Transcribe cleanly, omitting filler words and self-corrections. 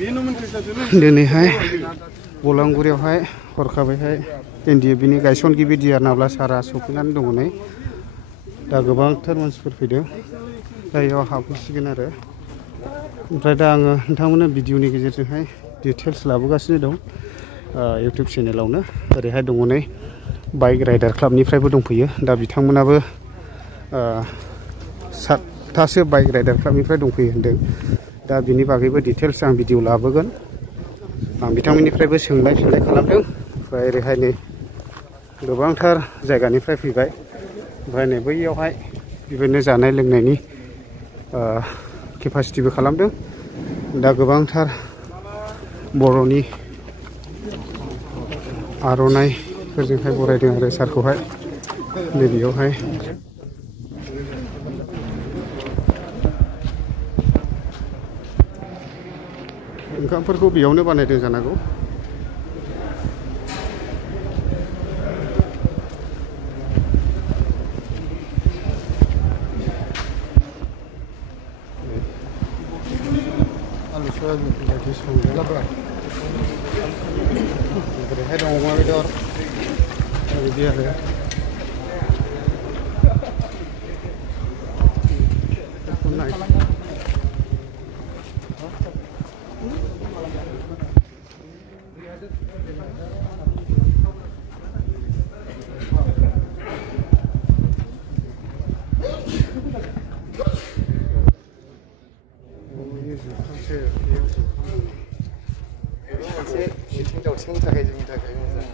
दिनैहाय बलांगुरियावहाय हरखाबैहाय एनडिएफबिनि गायसनगिरि डिआर नाब्ला सारा सफैनानै दङ नै दा गोबांथार मानसिफोर फैदों दा बेयाव हाबहैसिगोन आरो ओमफ्राय दा आङो नोंथांमोननो भिडिअनि गेजेरजोंहाय डिटेल्स लाबोगासिनो दं इउटुब चेनेलावनो ओरैहाय दङ नै बाइक राइडार क्लाबनिफ्रायबो दंफैयो दा बिथांमोनाबो 7थासो बाइक राइडार क्लाबनिफ्राय दंफैयो होनदों दा बिनि बागैबो डिटेल्स आं भिडिअ लाबोगोन आं बिथांमोननिफ्रायबो सोंलाय खालामदों ओमफ्राय ओरैहाय नै गोबांथार जायगानिफ्राय फैबाय ओमफ्राय नै बैयावहाय बेबायदिनो जानाय लोंनायनि केपासिटिबो खालामदों दा गोबांथार बर'नि आर'नाइफोरजोंहाय बरायदों आरो सारखौहाय नैबेयावहाय ओंखामफोरखौ बेयावनो बानायदों जानांगौ आलु सयाबिन बायदि संदों ओरैहाय दं अमा बेदर बिदि आरो दावथिंनि थाखाय जोंनि थाखाय मोजां